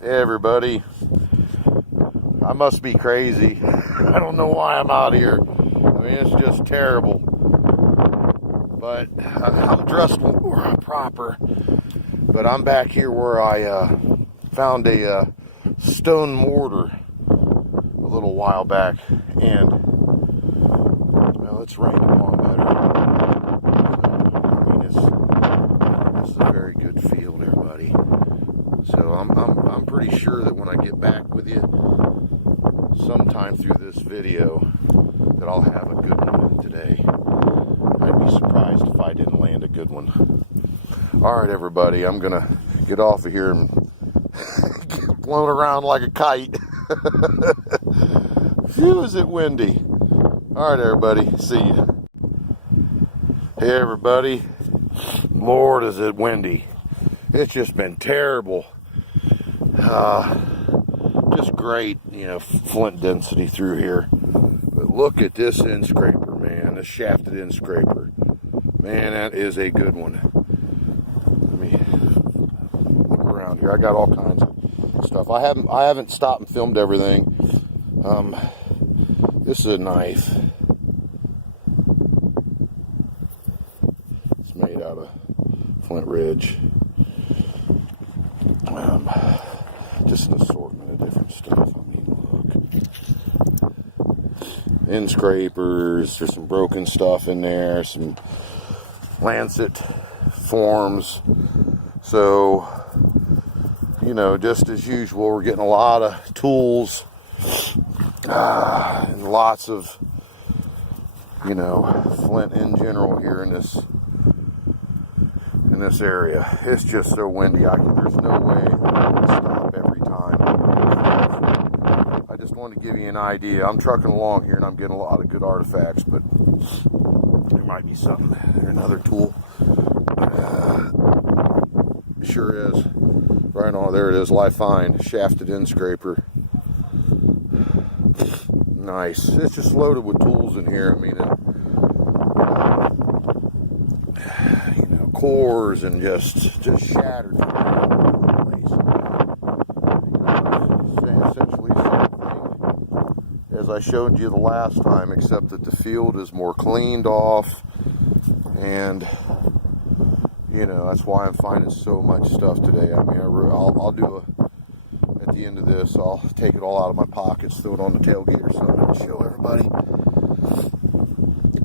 Hey everybody, I must be crazy. I don't know why I'm out here. I mean, it's just terrible. But I'm dressed proper. But I'm back here where I found a stone mortar a little while back, and well, it's rained upon better. I mean, this is a very good field, everybody. So I'm pretty sure that when I get back with you sometime through this video that I'll have a good one today. I'd be surprised if I didn't land a good one. Alright everybody, I'm gonna get off of here and get blown around like a kite. Phew, is it windy. Alright everybody, see ya. Hey everybody, Lord is it windy. It's just been terrible. Just great, flint density through here. But look at this end scraper, man. This shafted end scraper. Man, that is a good one. Let me look around here. I got all kinds of stuff. I haven't stopped and filmed everything. This is a knife. It's made out of Flint Ridge. Just an assortment of different stuff. I mean, look. End scrapers. There's some broken stuff in there. Some lancet forms. So, just as usual, we're getting a lot of tools and lots of, flint in general here in this area. It's just so windy. There's no way I can stop every time. I just wanted to give you an idea. I'm trucking along here and I'm getting a lot of good artifacts, but there might be something. There's another tool. Sure is. Right on, there it is. Live find. Shafted end scraper. Nice. It's just loaded with tools in here. I mean, cores and just shattered all over the place. Essentially the same thing as I showed you the last time, except that the field is more cleaned off, and that's why I'm finding so much stuff today. I mean, I'll do at the end of this, I'll take it all out of my pockets, throw it on the tailgate or something, and show everybody.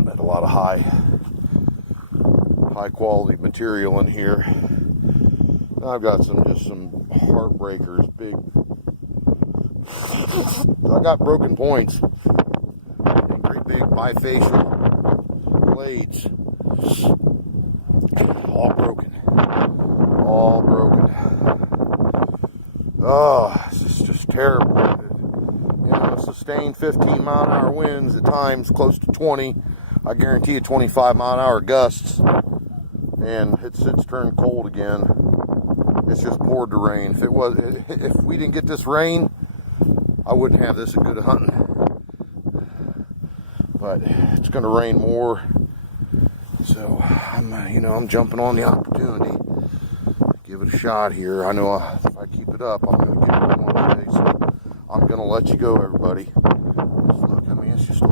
Got a lot of high quality material in here. I've got some heartbreakers, big. I got broken points and great big bifacial blades, all broken. Oh, this is just terrible. Sustained 15-mile-an-hour winds, at times close to 20. I guarantee you 25-mile-an-hour gusts. And it's turned cold again. It's just poured to rain. If we didn't get this rain, I wouldn't have this good of hunting. But it's going to rain more, so I'm jumping on the opportunity. Give it a shot here. I know if I keep it up, I'm going to get it one today. So I'm going to let you go, everybody. Look, I mean, it's just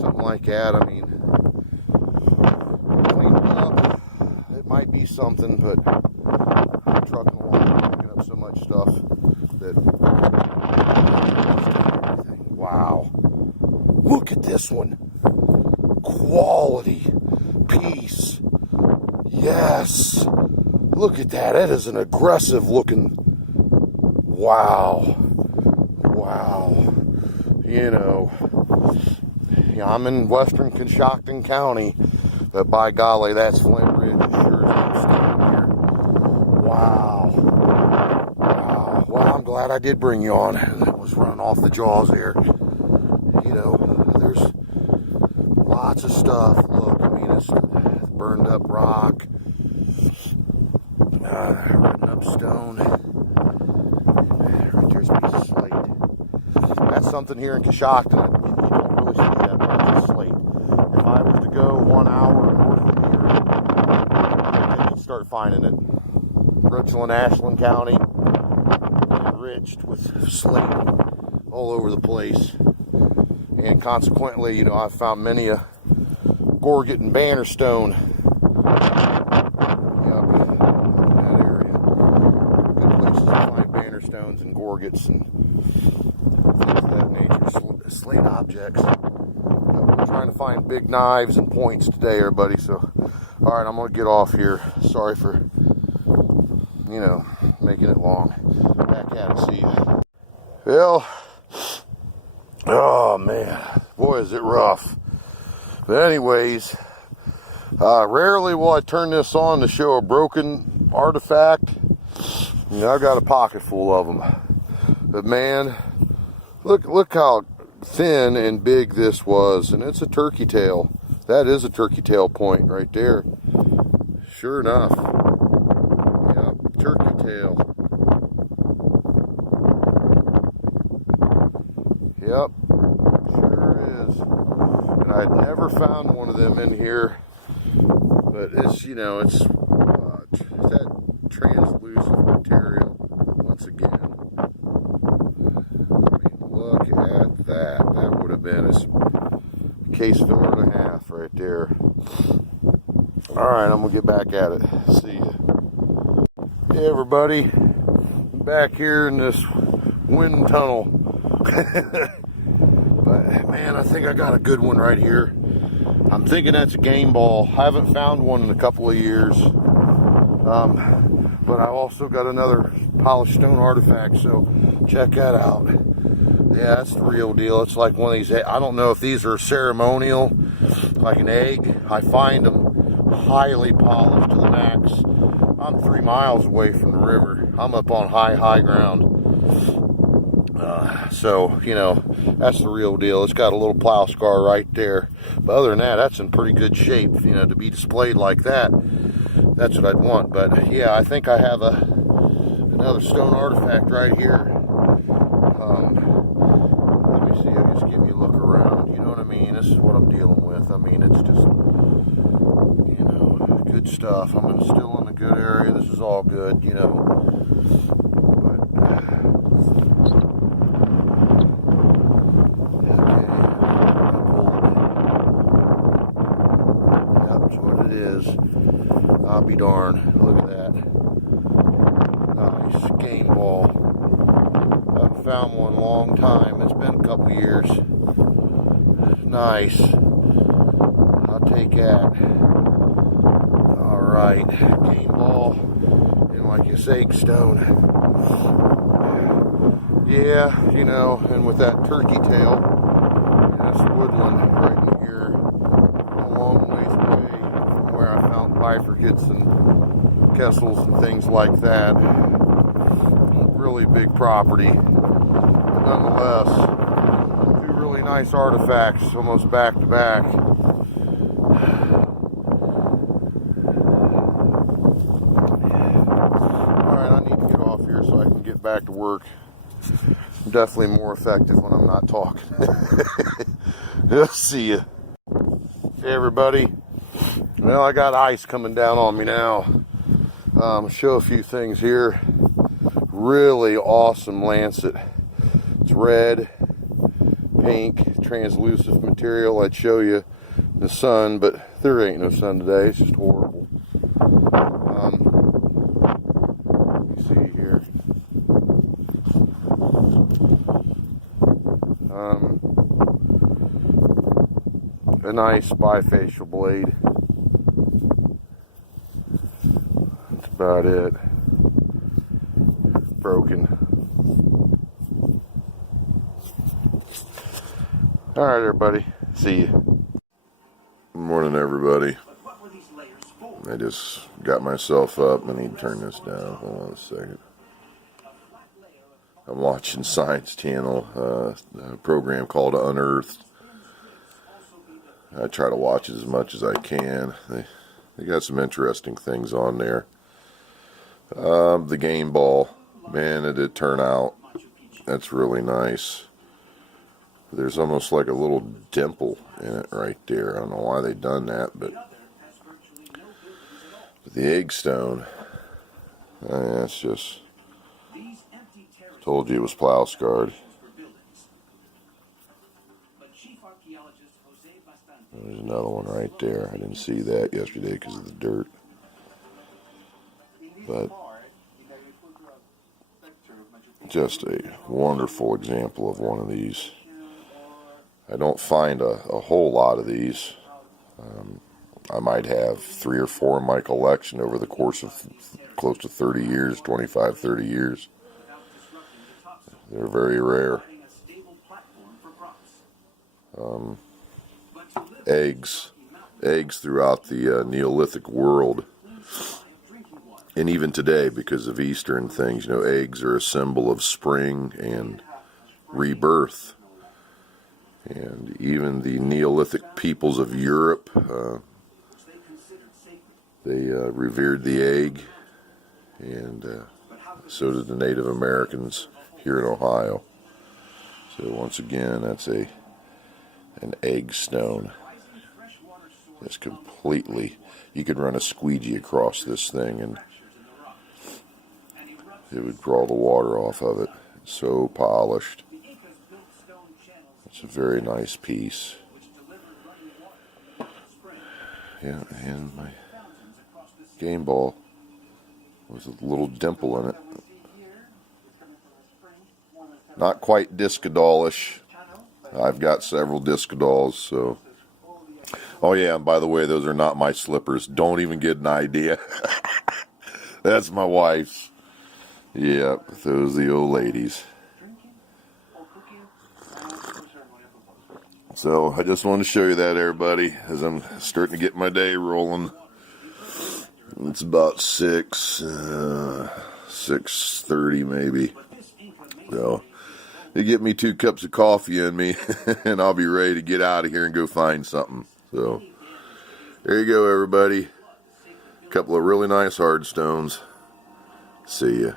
something like that. I mean, clean it up. It might be something, but I'm trucking along, picking up so much stuff that. Wow! Look at this one. Quality piece. Yes. Look at that. That is an aggressive looking. Wow. I'm in western Coshocton County, but by golly, that's Flint Ridge. Sure as I'm standing here. Wow. Well, I'm glad I did bring you on. That was running off the jaws there. There's lots of stuff. Look, I mean, it's burned up rock, written up stone. Right there's a piece of slate. That's something here in Coshocton. You don't really see that much of slate. If I was to go 1 hour north of start finding it. Richland, Ashland County, enriched with slate all over the place. And consequently, you know, I've found many a gorget and banner stone. Yep, in that area. Good places to find banner stones and gorgets and things of that nature. Slate objects. I'm trying to find big knives and points today, everybody. So, all right, I'm gonna get off here. Sorry for, you know, making it long. Back at it. See ya. Well, oh man, boy, is it rough. But anyways, rarely will I turn this on to show a broken artifact. You know, I've got a pocket full of them. But man, look how thin and big this was, and it's a turkey tail. That is a turkey tail point right there. Sure enough. Yep, turkey tail. Yep, sure is. And I'd never found one of them in here, but it's, you know, it's that translucent material once again. I mean, look at that. That would have been a case filler and a half right there. All right, I'm gonna get back at it. See ya. Hey everybody, back here in this wind tunnel. But man, I think I got a good one right here. I'm thinking that's a game ball. I haven't found one in a couple of years. But I also got another polished stone artifact, so check that out. Yeah, that's the real deal. It's like one of these, I don't know if these are ceremonial, like an egg. I find them highly polished to the max. I'm 3 miles away from the river. I'm up on high ground. So, you know, that's the real deal. It's got a little plow scar right there. But other than that, that's in pretty good shape, you know, to be displayed like that. That's what I'd want. But yeah, I think I have another stone artifact right here. Let me see, I'll just give you a look around. You know what I mean? This is what I'm dealing with. I mean, it's just, you know, good stuff. I'm still in a good area. This is all good, you know. I'll be darned. Look at that. Nice game ball. I haven't found one in a long time. It's been a couple years. Nice. I'll take that. Alright. Game ball. And like you say, stone. Yeah, you know, and with that turkey tail, that's woodland right in here. A long ways away from where I found bifurcates and kessels and things like that. Really big property. Nonetheless, two really nice artifacts, almost back to back. Alright, I need to get off here so I can get back to work. I'm definitely more effective when I'm not talking. See ya. Hey everybody. Well, I got ice coming down on me now. Show a few things here. Really awesome lancet. It's red, pink, translucent material. I'd show you the sun, but there ain't no sun today. It's just horrible. Let me see here. A nice bifacial blade. That's about it. Broken. All right, everybody. See you. Good morning, everybody. I just got myself up. I need to turn this down. Hold on a second. I'm watching Science Channel, a program called Unearthed. I try to watch as much as I can. They got some interesting things on there. The game ball, man, it did turn out. That's really nice. There's almost like a little dimple in it right there. I don't know why they done that, but The egg stone, that's just, told you it was plow scarred. There's another one right there. I didn't see that yesterday because of the dirt. But just a wonderful example of one of these. I don't find a whole lot of these. I might have 3 or 4 in my collection over the course of close to 30 years, 25, 30 years. They're very rare. Eggs throughout the Neolithic world, and even today, because of Easter and things, eggs are a symbol of spring and rebirth. And even the Neolithic peoples of Europe, they revered the egg, and so did the Native Americans here in Ohio. So once again, that's an egg stone. It's completely, you could run a squeegee across this thing and it would draw the water off of it. It's so polished. It's a very nice piece. Yeah, and my game ball with a little dimple in it. Not quite discadolish. I've got several discadolls, so. Oh yeah, and by the way, those are not my slippers. Don't even get an idea. That's my wife's. Yep, those are the old ladies. So I just want to show you that, everybody, as I'm starting to get my day rolling. It's about 6:30 maybe. So you get me 2 cups of coffee in me, and I'll be ready to get out of here and go find something. So there you go, everybody. A couple of really nice hard stones. See ya.